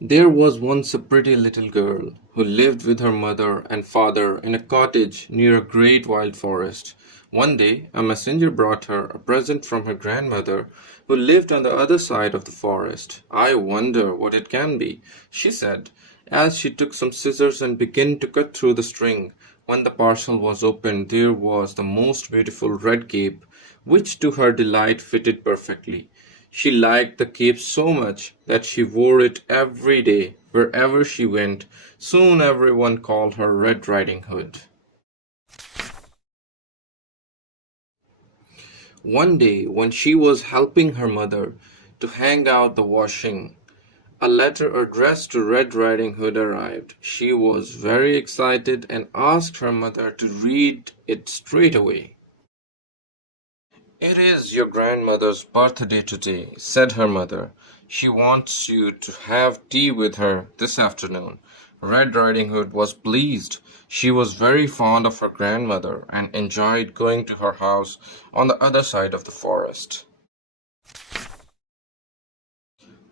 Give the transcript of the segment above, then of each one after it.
There was once a pretty little girl who lived with her mother and father in a cottage near a great wild forest. One day, a messenger brought her a present from her grandmother who lived on the other side of the forest. I wonder what it can be, she said, as she took some scissors and began to cut through the string. When the parcel was opened, there was the most beautiful red cape, which to her delight fitted perfectly. She liked the cape so much that she wore it every day wherever she went. Soon everyone called her Red Riding Hood. One day, when she was helping her mother to hang out the washing, a letter addressed to Red Riding Hood arrived. She was very excited and asked her mother to read it straight away. "It is your grandmother's birthday today," said her mother. "She wants you to have tea with her this afternoon." Red Riding Hood was pleased. She was very fond of her grandmother and enjoyed going to her house on the other side of the forest.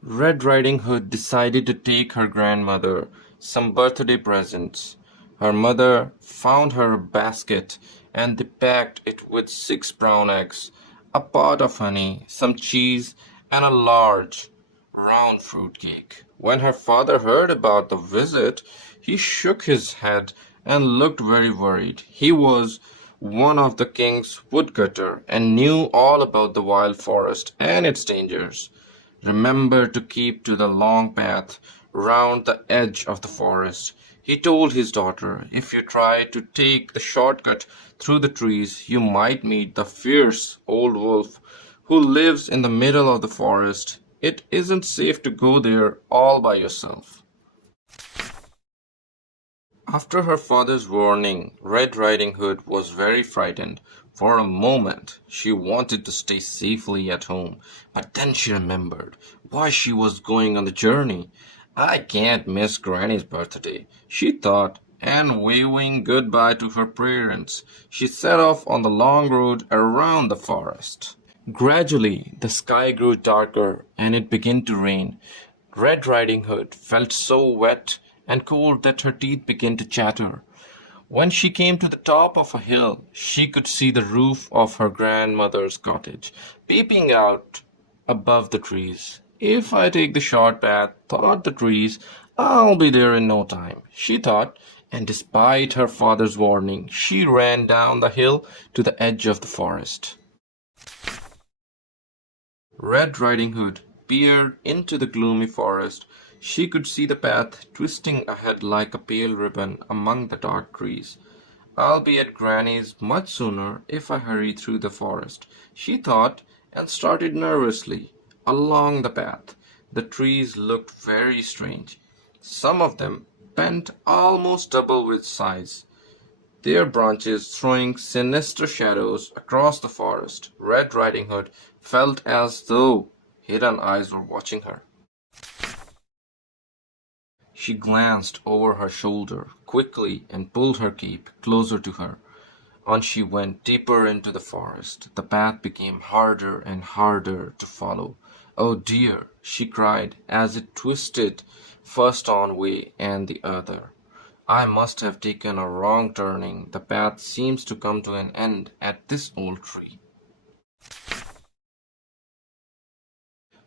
Red Riding Hood decided to take her grandmother some birthday presents. Her mother found her a basket and they packed it with 6 brown eggs, a pot of honey, some cheese, and a large, round fruit cake. When her father heard about the visit, he shook his head and looked very worried. He was one of the king's woodcutter and knew all about the wild forest and its dangers. "Remember to keep to the long path round the edge of the forest," he told his daughter. "If you try to take the short cut through the trees, you might meet the fierce old wolf who lives in the middle of the forest. It isn't safe to go there all by yourself." After her father's warning, Red Riding Hood was very frightened. For a moment she wanted to stay safely at home, but then she remembered why she was going on the journey. "I can't miss Granny's birthday," she thought, and waving goodbye to her parents, she set off on the long road around the forest. Gradually the sky grew darker and it began to rain. Red Riding Hood felt so wet and cold that her teeth began to chatter. When she came to the top of a hill, she could see the roof of her grandmother's cottage peeping out above the trees. "If I take the short path, thought the trees, I'll be there in no time," she thought, and despite her father's warning, she ran down the hill to the edge of the forest. Red Riding Hood peered into the gloomy forest. She could see the path twisting ahead like a pale ribbon among the dark trees. "I'll be at Granny's much sooner if I hurry through the forest," she thought, and started nervously along the path. The trees looked very strange. Some of them bent almost double with size, their branches throwing sinister shadows across the forest. Red Riding Hood felt as though hidden eyes were watching her. She glanced over her shoulder quickly and pulled her cape closer to her. On she went deeper into the forest. The path became harder and harder to follow. "Oh dear!" she cried as it twisted first one way and the other. "I must have taken a wrong turning. The path seems to come to an end at this old tree."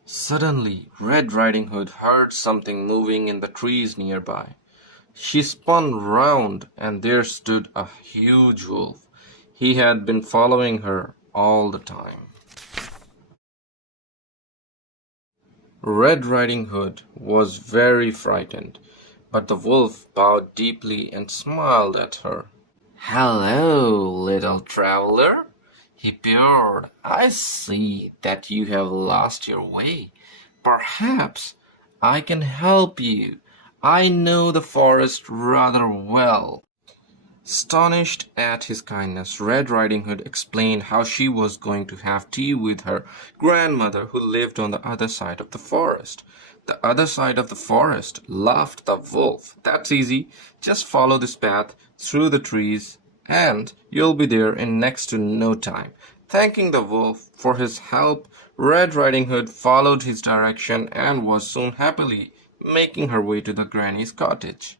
Suddenly Red Riding Hood heard something moving in the trees nearby. She spun round, and there stood a huge wolf. He had been following her all the time. Red Riding Hood was very frightened, but the wolf bowed deeply and smiled at her. "Hello, little traveler," he purred. "I see that you have lost your way. Perhaps I can help you. I know the forest rather well." Astonished at his kindness, Red Riding Hood explained how she was going to have tea with her grandmother who lived on the other side of the forest. "The other side of the forest?" laughed the wolf. "That's easy. Just follow this path through the trees and you'll be there in next to no time." Thanking the wolf for his help, Red Riding Hood followed his direction and was soon happily making her way to the granny's cottage.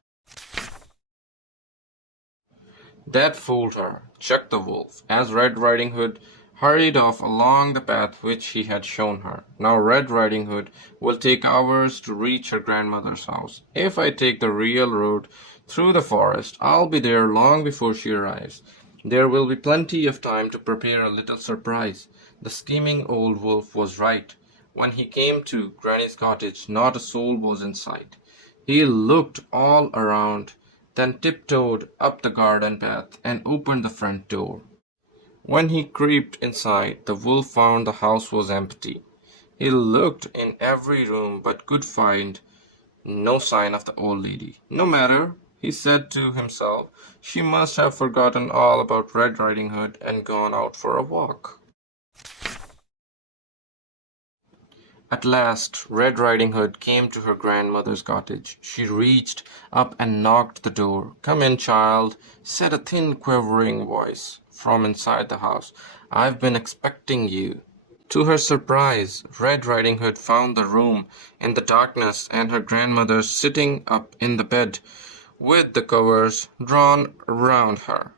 That fooled her, chucked the wolf, as Red Riding Hood hurried off along the path which he had shown her. Now Red Riding Hood will take hours to reach her grandmother's house. If I take the real road through the forest, I'll be there long before she arrives. There will be plenty of time to prepare a little surprise. The scheming old wolf was right. When he came to Granny's cottage, not a soul was in sight. He looked all around, then tiptoed up the garden path and opened the front door. When he crept inside, the wolf found the house was empty. He looked in every room but could find no sign of the old lady. No matter, he said to himself, she must have forgotten all about Red Riding Hood and gone out for a walk. At last Red Riding Hood came to her grandmother's cottage. She reached up and knocked at the door. "Come in, child," said a thin, quavering voice from inside the house. "I've been expecting you." To her surprise, Red Riding Hood found the room in the darkness and her grandmother sitting up in the bed with the covers drawn around her.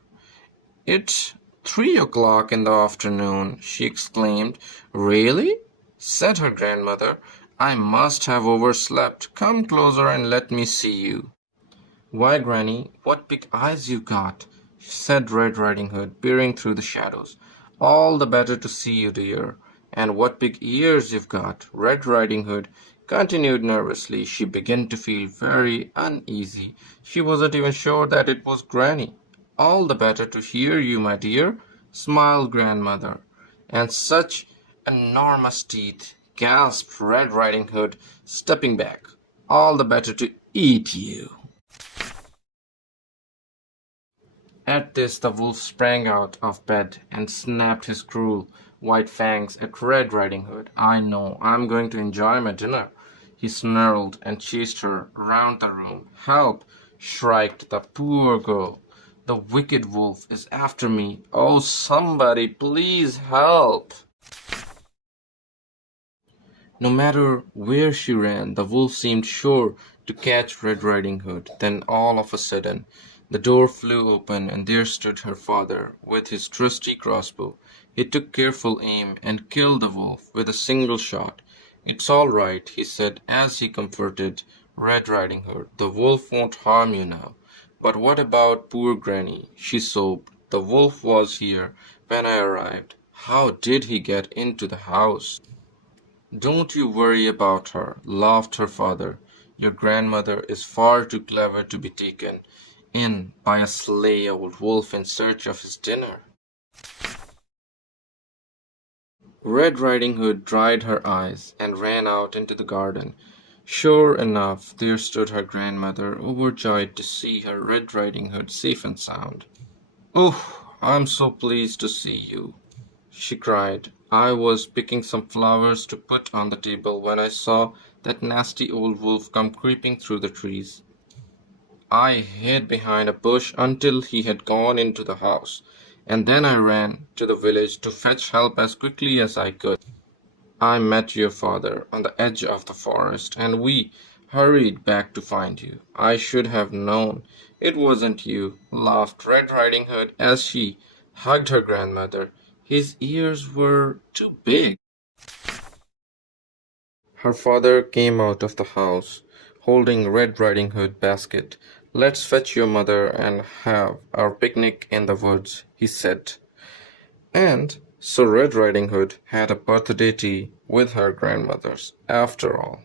"It's 3 o'clock in the afternoon," she exclaimed. "Really?" said her grandmother. "I must have overslept. Come closer and let me see you." "Why, Granny, what big eyes you've got!" said Red Riding Hood, peering through the shadows. "All the better to see you, dear. And what big ears you've got!" Red Riding Hood continued nervously. She began to feel very uneasy. She wasn't even sure that it was Granny. "All the better to hear you, my dear," smiled grandmother. "And such enormous teeth," gasped Red Riding Hood, stepping back. "All the better to eat you." At this the wolf sprang out of bed and snapped his cruel white fangs at Red Riding Hood. "I know I'm going to enjoy my dinner," he snarled and chased her round the room. "Help!" shrieked the poor girl. "The wicked wolf is after me. Oh, somebody, please help!" No matter where she ran, the wolf seemed sure to catch Red Riding Hood. Then all of a sudden the door flew open, and there stood her father with his trusty crossbow. He took careful aim and killed the wolf with a single shot. "It's all right," he said as he comforted Red Riding Hood. "The wolf won't harm you now. But what about poor Granny?" she sobbed. "The wolf was here when I arrived. How did he get into the house?" "Don't you worry about her," laughed her father. "Your grandmother is far too clever to be taken in by a sly old wolf in search of his dinner." Red Riding Hood dried her eyes and ran out into the garden. Sure enough, there stood her grandmother, overjoyed to see her Red Riding Hood safe and sound. "Oh, I'm so pleased to see you!" she cried. "I was picking some flowers to put on the table when I saw that nasty old wolf come creeping through the trees. I hid behind a bush until he had gone into the house, and then I ran to the village to fetch help as quickly as I could. I met your father on the edge of the forest, and we hurried back to find you. I should have known it wasn't you," laughed Red Riding Hood as she hugged her grandmother. "His ears were too big." Her father came out of the house, holding Red Riding Hood basket. "Let's fetch your mother and have our picnic in the woods," he said. And so Red Riding Hood had a birthday tea with her grandmothers after all.